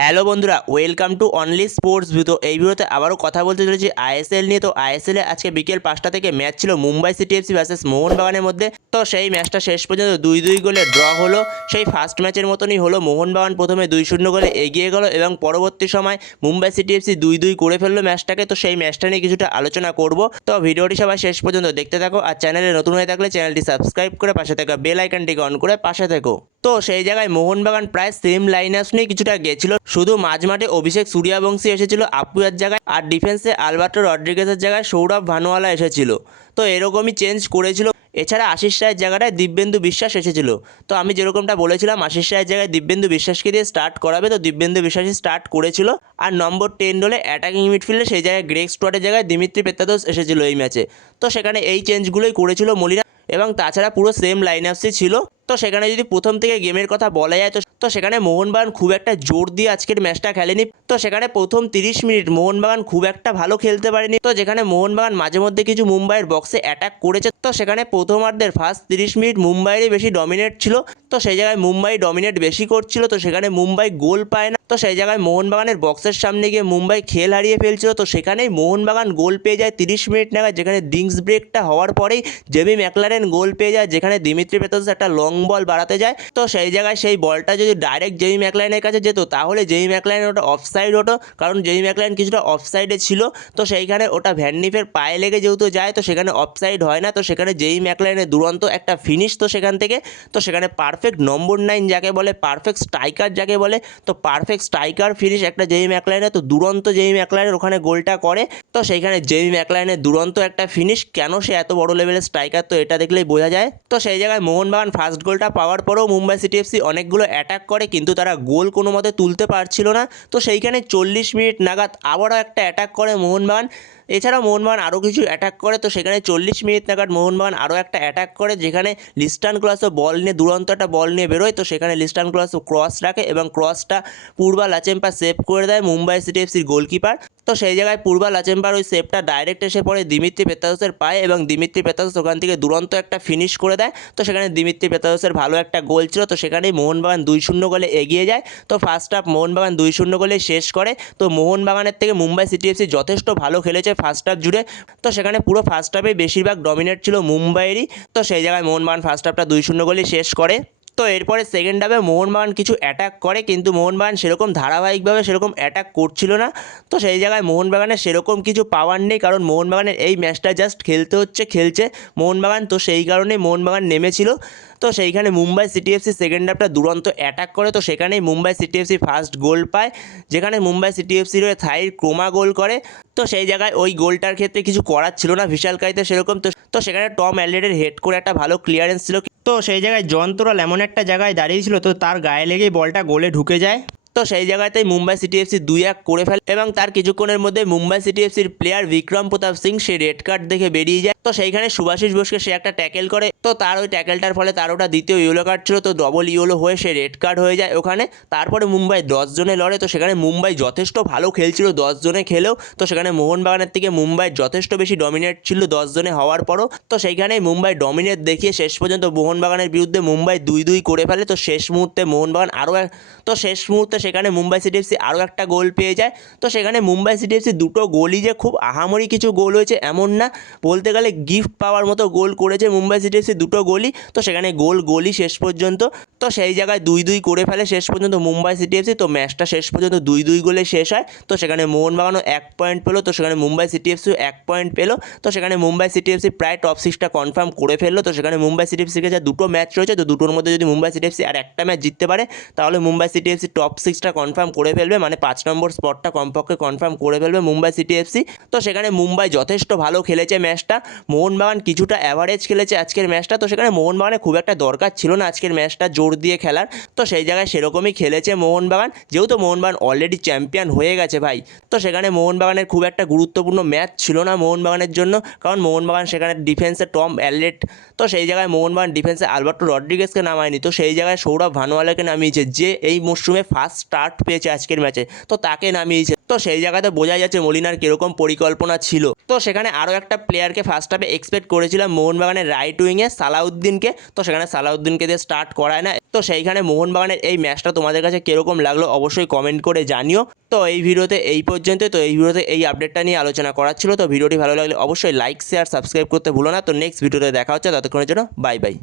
Hello বন্ধুরা, welcome to only sports তো এই ভিডিওতে আবারও কথা বলতে চলেছি আইএসএল নিয়ে। তো আইএসএল আজকে বিকেল পাঁচটা থেকে ম্যাচ ছিল মুম্বাই সিটি এফসি ভার্সেস মোহনবাগানের মধ্যে। তো সেই ম্যাচটা শেষ পর্যন্ত দুই দুই গোলে ড্র হলো। সেই ফার্স্ট ম্যাচের মতনই হলো। মোহনবাগান প্রথমে দুই শূন্য গোলে এগিয়ে গেল এবং পরবর্তী সময় মুম্বাই সিটি এফসি দুই দুই করে ফেলল ম্যাচটাকে তো সেই ম্যাচটা নিয়ে কিছুটা আলোচনা করব। তো ভিডিওটি সবাই শেষ পর্যন্ত দেখতে থাকো আর চ্যানেলে নতুন হয়ে থাকলে চ্যানেলটি সাবস্ক্রাইব করে পাশে থাকা বেল আইকনটিকে অন করে পাশে থেকো। তো সেই জায়গায় মোহনবাগান প্রায় সেম লাইনার্স নিয়ে কিছুটা গেছিল। শুধু মাঝ মাঠে অভিষেক সূর্যবংশী এসেছিল আপুয়ার জায়গায় আর ডিফেন্সে আলবার্টো রড্রিগেসের জায়গায় সৌরভ ভানুয়ালা এসেছিল। তো এরকমই চেঞ্জ করেছিল। এছাড়া আশিস রায়ের জায়গাটায় দিব্যেন্দু বিশ্বাস এসেছিল। তো আমি যেরকমটা বলেছিলাম, আশিস রায়ের জায়গায় দিব্যেন্দু বিশ্বাসকে দিয়ে স্টার্ট করাবে, তো দিব্যেন্দু বিশ্বাসই স্টার্ট করেছিল। আর নম্বর টেন রোলে অ্যাটাকিং মিডফিল্ডে সেই জায়গায় গ্রেক স্টুয়ার্টের জায়গায় দিমিত্রি পেত্তাদোস এসেছিল এই ম্যাচে তো সেখানে এই চেঞ্জগুলোই করেছিল মলিনা। এবং তাছাড়া পুরো সেম লাইন আপসই ছিল। তো সেখানে যদি প্রথম থেকে গেমের কথা বলা যায়, তো তো সেখানে মোহনবাগান খুব একটা জোর দিয়ে আজকের ম্যাচটা খেলেনি। তো সেখানে প্রথম তিরিশ মিনিট মোহনবাগান খুব একটা ভালো খেলতে পারেনি। তো যেখানে মোহনবাগান মাঝে মধ্যে কিছু মুম্বাইয়ের বক্সে অ্যাটাক করেছে, তো সেখানে প্রথমার্ধের ফার্স্ট তিরিশ মিনিট মুম্বাইয়েরই বেশি ডমিনেট ছিল। তো সেই জায়গায় মুম্বাই ডমিনেট বেশি করছিল, তো সেখানে মুম্বাই গোল পায় না। তো সেই জায়গায় মোহনবাগানের বক্সের সামনে গিয়ে মুম্বাই খেল হারিয়ে ফেলছিল। তো সেখানেই মোহনবাগান গোল পেয়ে যায় তিরিশ মিনিট নাগাদ, যেখানে ডিংস ব্রেকটা হওয়ার পরেই জেমি ম্যাকলারেন গোল পেয়ে যায়, যেখানে দিমিত্রি পেতস একটা লং বল বাড়াতে যায়। তো সেই জায়গায় সেই বলটা যদি ডাইরেক্ট জেমি ম্যাকলাইনের কাছে যেত, তাহলে জেমি ম্যাকলাইন ওটা অফসাইড হতো, কারণ জেমি ম্যাকলাইন কিছুটা অফসাইডে ছিল, তো সেইখানে ওটা ভ্যাননিফের পায়ে লেগে যেহেতু যায়, তো সেখানে অফসাইড হয় না, তো সেখানে জেই ম্যাকলাইনের দুরন্ত একটা ফিনিশ তো সেখান থেকে, তো সেখানে পারফেক্ট নম্বর নাইন যাকে বলে পারফেক্ট স্ট্রাইকার যাকে বলে, তো পারফেক্ট স্ট্রাইকার ফিনিশ একটা জেই ম্যাকলাইনের তো দুরন্ত জেই ম্যাকলাইনের ওখানে গোলটা করে, তো সেইখানে জেই ম্যাকলাইনের দুরন্ত একটা ফিনিশ কেন সে এত বড় লেভেলের স্ট্রাইকার তো এটা দেখলেই বোঝা যায়, তো সেই জায়গায় মোহনবাগান ফার্স্ট গোলটা পাওয়ার পরেও মুম্বাই সিটি এফসি অনেকগুলো অ্যাটাক করে, কিন্তু তারা গোল কোনো মতে তুলতে পারছিল না। তো সেইখানে চল্লিশ মিনিট নাগাদ আবারও একটা অ্যাটাক করে মোহনবাগান। এছাড়াও মোহনবাগান আরও কিছু অ্যাটাক করে, তো সেখানে চল্লিশ মিনিট নাগাদ মোহনবাগান আরও একটা অ্যাটাক করে, যেখানে লিস্টান ক্লাসও বল নিয়ে দুরন্ত একটা বল নিয়ে বেরোয়, তো সেখানে লিস্টান ক্লাসও ক্রস রাখে এবং ক্রসটা পূর্বা লাচেম্পা সেভ করে দেয় মুম্বাই সিটি এফসির গোলকিপার তো সেই জায়গায় পূর্বা লাচেম্বার ওই সেভটা ডাইরেক্ট এসে পড়ে দিমিত্রি পেতাদোসের পায়ে এবং দিমিত্রি পেতাদোস ওখান থেকে দুরন্ত একটা ফিনিশ করে দেয়। তো সেখানে দিমিত্রি পেতাদোসের ভালো একটা গোল ছিল, তো সেখানেই মোহনবাগান দুই শূন্য গোলে এগিয়ে যায়। তো ফার্স্ট হাফ মোহনবাগান দুই শূন্য গোলে শেষ করে। তো মোহনবাগানের থেকে মুম্বাই সিটি এফসি যথেষ্ট ভালো খেলেছে ফার্স্ট হাফ জুড়ে। তো সেখানে পুরো ফার্স্ট হাফে বেশিরভাগ ডমিনেট ছিল মুম্বাইয়েরই। তো সেই জায়গায় মোহনবাগান ফার্স্ট হাফটা দুই শূন্য গোলে শেষ করে। তো এরপরে সেকেন্ড হাফে মোহনবাগান কিছু অ্যাটাক করে, কিন্তু মোহনবাগান সেরকম ধারাবাহিকভাবে সেরকম অ্যাটাক করছিল না। তো সেই জায়গায় মোহনবাগানের সেরকম কিছু পাওয়ার নেই, কারণ মোহনবাগানের এই ম্যাচটা জাস্ট খেলতে হচ্ছে, খেলছে মোহনবাগান। তো সেই কারণেই মোহনবাগান নেমেছিল। তো সেইখানে মুম্বাই সিটি এফসি সেকেন্ড হাফটা দুরন্ত অ্যাটাক করে। তো সেখানেই Mumbai city FC first goal পায়, যেখানে মুম্বাই সিটি এফসির হয়ে থাইর ক্রোমা গোল করে। তো সেই জায়গায় ওই গোলটার ক্ষেত্রে কিছু করার ছিল না বিশালকাইতে সেরকম। তো তো সেখানে টম অ্যালরেডের হেড করে একটা ভালো ক্লিয়ারেন্স ছিল। তো সেই জায়গায় যন্ত্রল এমন একটা জায়গায় দাঁড়িয়েছিল তো তার গায়ে লেগেই বলটা গোলে ঢুকে যায়। তো সেই জায়গাতেই মুম্বাই সিটি এফসি দুই এক করে ফেলে এবং তার কিছুক্ষণের মধ্যে মুম্বাই সিটি এফসির প্লেয়ার বিক্রম প্রতাপ সিং সে রেড কার্ড দেখে বেরিয়ে যায়। তো সেইখানে সুভাষিস বোসকে সে একটা ট্যাকেল করে তো তার ওই ট্যাকেলটার ফলে তার ওটা দ্বিতীয় ইয়েলো কার্ড ছিল, তো ডবল ইয়েলো হয়ে সে রেড কার্ড হয়ে যায় ওখানে। তারপরে মুম্বাই দশ জনে লড়ে, তো সেখানে মুম্বাই যথেষ্ট ভালো খেলছিল, দশ জনে খেলেও। তো সেখানে মোহনবাগানের থেকে মুম্বাই যথেষ্ট বেশি ডমিনেট ছিল দশ জনে হওয়ার পরও। তো সেইখানেই মুম্বাই ডমিনেট দেখিয়ে শেষ পর্যন্ত মোহনবাগানের বিরুদ্ধে মুম্বাই দুই দুই করে ফেলে। তো শেষ মুহূর্তে মোহনবাগান আরও এক তো শেষ মুহূর্তে সেখানে মুম্বাই সিটি এফসি আরও একটা গোল পেয়ে যায়। তো সেখানে মুম্বাই সিটি এফসি দুটো গোলই যে খুব আহামরি কিছু গোল হয়েছে এমন না। বলতে গেলে গিফট পাওয়ার মতো গোল করেছে মুম্বাই সিটি এফসি দুটো গোলই তো সেখানে গোল গোলই শেষ পর্যন্ত। তো সেই জায়গায় দুই দুই করে ফেলে শেষ পর্যন্ত মুম্বাই সিটি এফসি তো ম্যাচটা শেষ পর্যন্ত দুই দুই গোলে শেষ হয়। তো সেখানে মোহনবাগানও এক পয়েন্ট পেল, তো সেখানে মুম্বাই সিটি এফসিও এক পয়েন্ট পেল। তো সেখানে মুম্বাই সিটি এফসি প্রায় টপ সিক্সটা কনফার্ম করে ফেলল। তো সেখানে মুম্বাই সিটি এফসিকে যা দুটো ম্যাচ রয়েছে, তো দুটোর মধ্যে যদি মুম্বাই সিটি এফসি আর একটা ম্যাচ জিততে পারে, তাহলে মুম্বাই সিটি এফসি টপ সিক্সটা কনফার্ম করে ফেলবে। মানে পাঁচ নম্বর স্পটটা কমপক্ষে কনফার্ম করে ফেলবে মুম্বাই সিটি এফসি তো সেখানে মুম্বাই যথেষ্ট ভালো খেলেছে ম্যাচটা মোহনবাগান কিছুটা অ্যাভারেজ খেলেছে আজকের ম্যাচটা তো সেখানে মোহনবাগানের খুব একটা দরকার ছিল না আজকের ম্যাচটা জোর দিয়ে খেলার। তো সেই জায়গায় সেরকমই খেলেছে মোহনবাগান। যেহেতু মোহনবাগান অলরেডি চ্যাম্পিয়ন হয়ে গেছে ভাই, তো সেখানে মোহনবাগানের খুব একটা গুরুত্বপূর্ণ ম্যাচ ছিল না মোহনবাগানের জন্য। কারণ মোহনবাগান সেখানে ডিফেন্সে টম অ্যালেট তো সেই জায়গায় মোহনবাগান ডিফেন্সে আলবার্টো রড্রিগেসকে নামায়নি। তো সেই জায়গায় সৌরভ ভানুয়ালাকে নামিয়েছে, যে এই মরশুমে ফার্স্ট স্টার্ট পেয়েছে আজকের ম্যাচে তো তাকে নামিয়েছে। তো সেই জায়গাতে বোঝা যাচ্ছে মলিনার কীরকম পরিকল্পনা ছিল। তো সেখানে আরও একটা প্লেয়ারকে ফার্স্ট হাফে এক্সপেক্ট করেছিলাম মোহনবাগানের রাইট উইংয়ে সালাউদ্দিনকে। তো সেখানে সালাউদ্দিনকে দিয়ে স্টার্ট করায় না। তো সেইখানে মোহনবাগানের এই ম্যাচটা তোমাদের কাছে কীরকম লাগল অবশ্যই কমেন্ট করে জানিও। তো এই ভিডিওতে এই পর্যন্ত তো এই ভিডিওতে এই আপডেটটা নিয়ে আলোচনা করার ছিল। তো ভিডিওটি ভালো লাগলে অবশ্যই লাইক শেয়ার সাবস্ক্রাইব করতে ভুলো না। তো নেক্সট ভিডিওতে দেখা হচ্ছে। ততক্ষণের জন্য বাই বাই